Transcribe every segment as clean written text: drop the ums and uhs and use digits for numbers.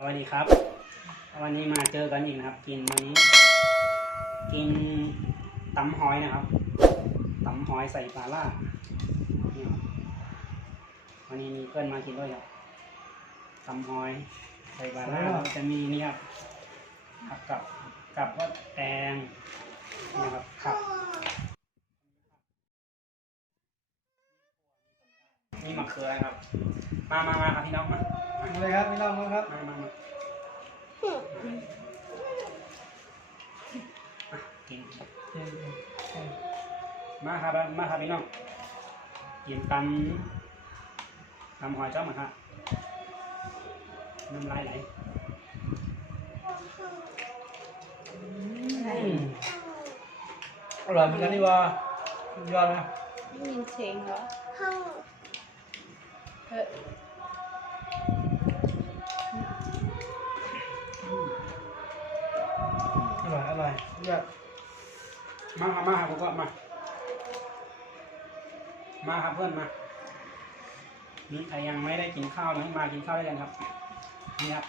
สวัสดีครับวันนี้มาเจอกันอีกนะครับวันนี้กินตำหอยนะครับตำหอยใส่ปลาล่านี่ครับวันนี้มีเพื่อนมากินด้วยครับตำหอยใส่ปลาล่าจะมีนี่ครับกับว่าแตงนี่ครับผักนี่มะเขือครับมาครับพี่น้องมาเลยครับพี่น้องครับมากินมาครับพี่น้องกินตำหอยจ้อมครับน้ำลายไหลอร่อยเหมือนกันนี่ว่ายอดไหมได้ยินเสียงเหรออร่อยยอดมาครับพวกก็มาครับเพื่อนมานี่ใครยังไม่ได้กินข้าวนะมากินข้าวด้วยกันครับนี่ครับ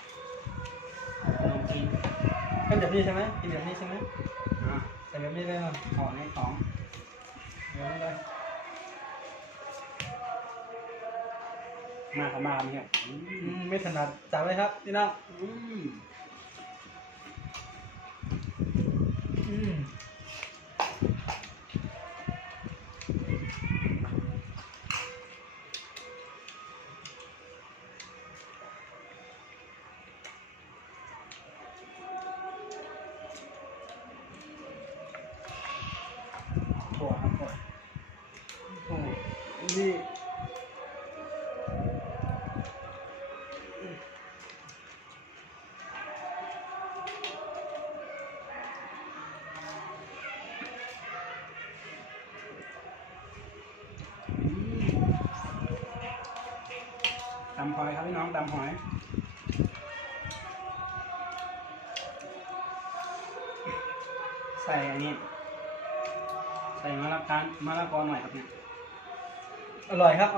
ลองกินเป็นแบบนี้ใช่ไหมกินแบบนี้ใช่ไหมใส่แบบนี้เลยครับขอในของเดี๋ยวเลยมาครับเนี่ยไม่ถนัดจับเลยครับพี่น้องถั่วครับถั่วนี่ตำหอยครับพี่น้องตำหอยใส่อันนี้ใส่มะละกอหน่อยครับเนี่ยอร่อยครับ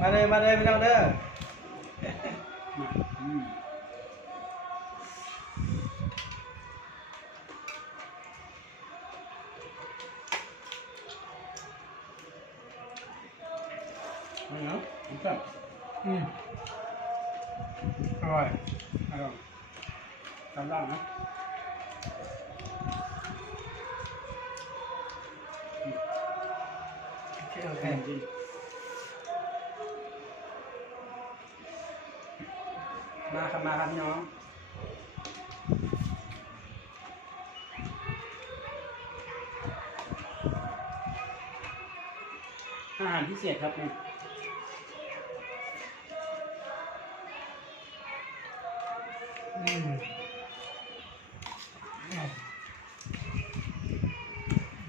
มาเลยพี่น้องเด้อนี่เนาะผมชอบอร่อยทำได้นะโอเคจริงมาครับพี่น้องอาหารพิเศษครับเนี่ย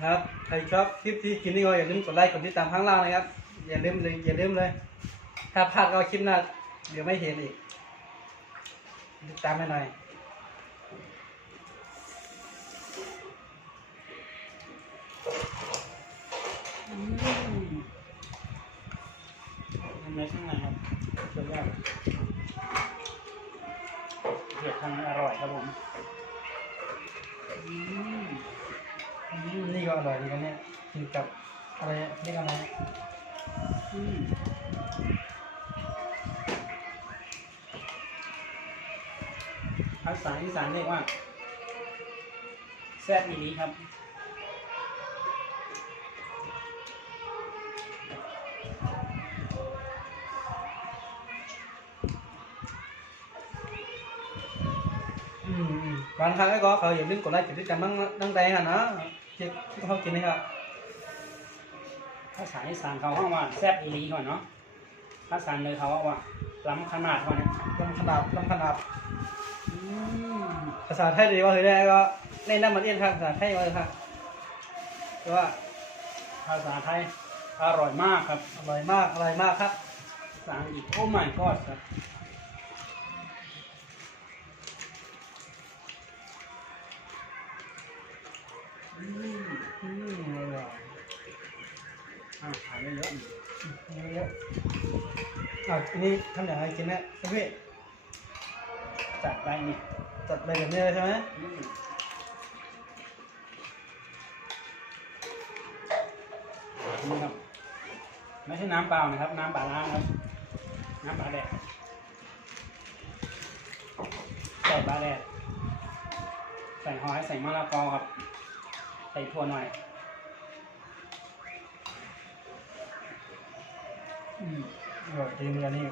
ครับใครชอบคลิปที่กินนี่ก็อย่าลืมกดไลค์กดติดตามข้างล่างนะครับอย่าลืมเลยถ้าพลาดก็คลิปหน้าเดี๋ยวไม่เห็นอีกติดตามให้หน่อยทำในข้างในครับสุดยอดเผ็ดทางอร่อยครับผมนี่ก็อร่อยดีกันเนี่ยกินกับอะไรนี่กันนะภาษาอีสานเรียกว่าแซ่บอีนี้ครับบางครั้งก็เขาอย่าลืมกดไลค์กดติดตามตั้งแต่หันนะที่เขากินนะครับภาษาอีสานเขาว่าแซ่บอีนี้ก่อนเนาะภาษาเลยเขาว่าล้ำขนาดก่อนนะล้ำขนาดภาษาไทยดีว่าคือได้ก็ในน้ำมันเอี้ยนครับภาษาไทยว่าครับแต่ว่าภาษาไทยอร่อยมากครับอร่อยมากครับภาษาอังกฤษโอ้ my god ครับขายเยอะอันนี้ทำอย่างไรกินเนี่ยพี่ จัดไปนี่ จัดไปแบบนี้เลยใช่ไหม นี่ครับไม่ใช่น้ำเปล่านะครับน้ำปลาร้าครับน้ำปลาแดดใส่ปลาแดดใส่หอยใส่มะละกอครับใส่ถั่วหน่อยอร่อยจริงเลยนี่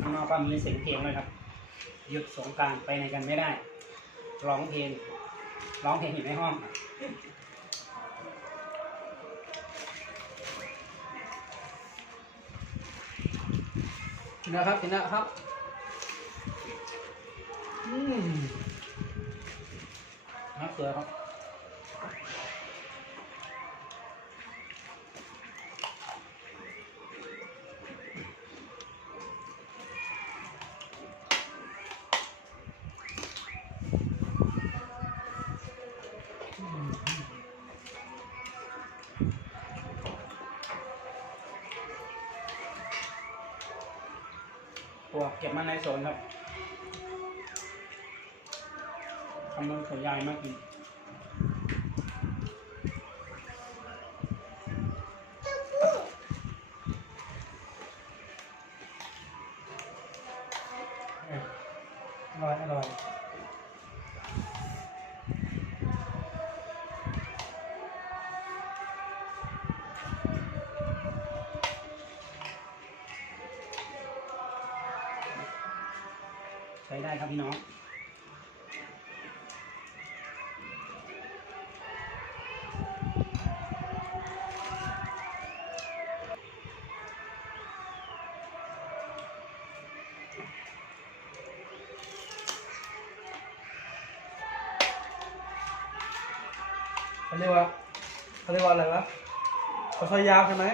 ข้างนอกก็มีเสียงเพลงเลยครับหยุดสงกรานต์ไปไหนกันไม่ได้ร้องเพลงอยู่ในห้อง กินนะครับกินนะครับมะเขือครับตัวเก็บมาในสวนครับทำมันขยายมากกินอร่อยอร่อยใช้ได้ครับพี่น้องเขาเรียกว่าอะไรวะข้าวซอยยาวใช่ไหม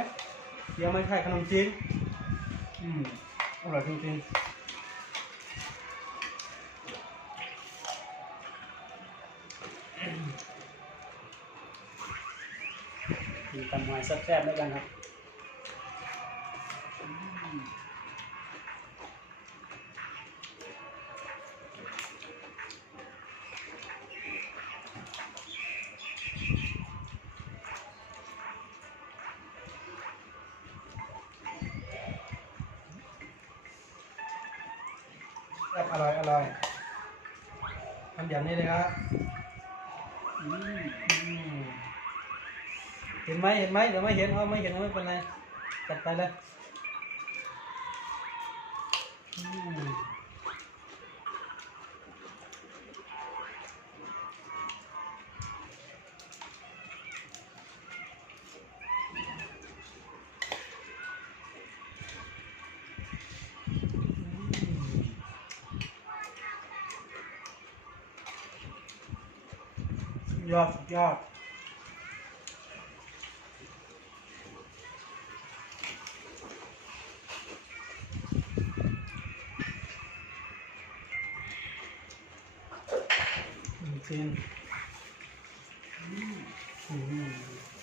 ยังไม่ใช่ขนมจีนอร่อยจริงกินตำหอยแซ่บๆด้วยกันครับแบบอร่อยทำอย่างนี้เลยครับเห็นไหมเดี๋ยวไม่เห็นไม่เห็นไม่เป็นไรจัดไปเลยยอดจริง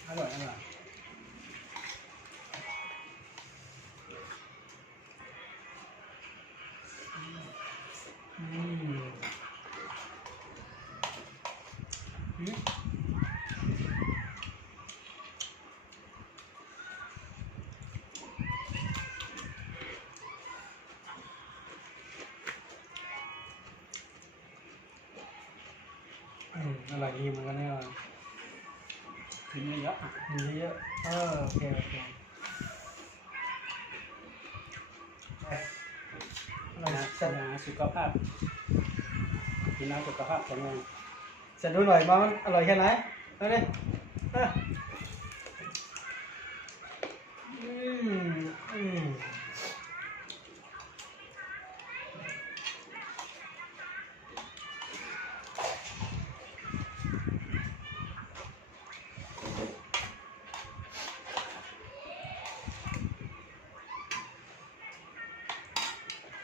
อร่อยอร่อยดีเหมือนกันเนี่ย กินเยอะๆอ่ะ มีเยอะโอเคยาสุขภาพกินแล้วสุขภาพแข็งแรง จะดูหน่อยว่ามันอร่อยแค่ไหนเอาดิ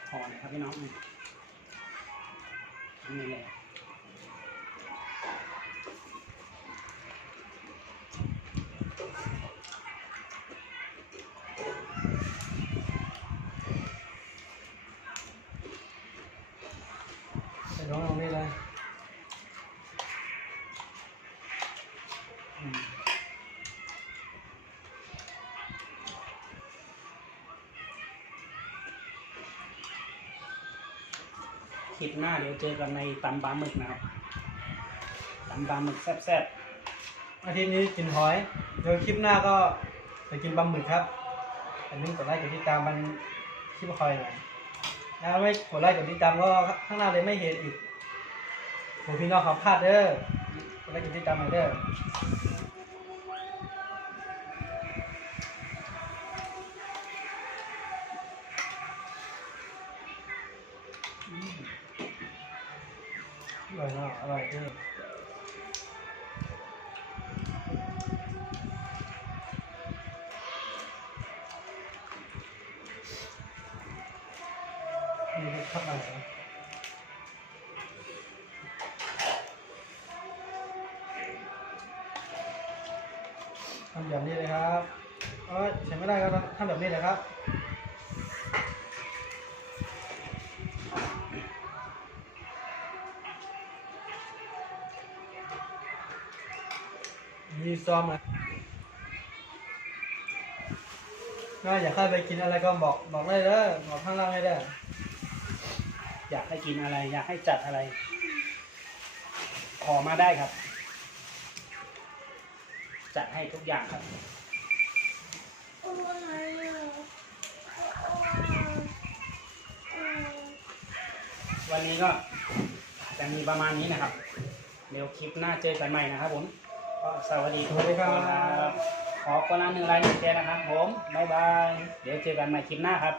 พอนะครับพี่น้องนี่แหละ คลิปหน้าเดี๋ยวเจอกันในตำปลาหมึกนะครับตำปลาหมึกแซ่บ อาทิตย์นี้กินหอยเดี๋ยวคลิปหน้าก็ไปกินปลาหมึกครับอย่าลืมกดไลค์กดติดตามมันคลิปคอยหน่อยถ้าไม่กดไลค์กดติดตามก็ข้างหน้าเลยไม่เห็นอีกผมพี่น้องเขาพลาดเด้อกดไลค์กดติดตามหน่อยเด้ออร่อยเนาะอร่อยเด้อนี่คือข้าวมันเหรอทำแบบนี้เลยครับใช้ไม่ได้ก็ต้องทำแบบนี้เลยครับมีซ้อมอ่ะถ้าอยากให้ไปกินอะไรก็บอกได้เด้อบอกข้างล่างได้เด้อ ๆอยากให้กินอะไรอยากให้จัดอะไร ขอมาได้ครับ จัดให้ทุกอย่างครับ วันนี้ก็จะมีประมาณนี้นะครับ เดี๋ยวคลิปหน้าเจอกันใหม่นะครับผมก็สวัสดีทุกคนครับขอคนละ1 ไลค์ 1 แชร์นะครับผมบ๊ายบายเดี๋ยวเจอกันใหม่คลิปหน้าครับ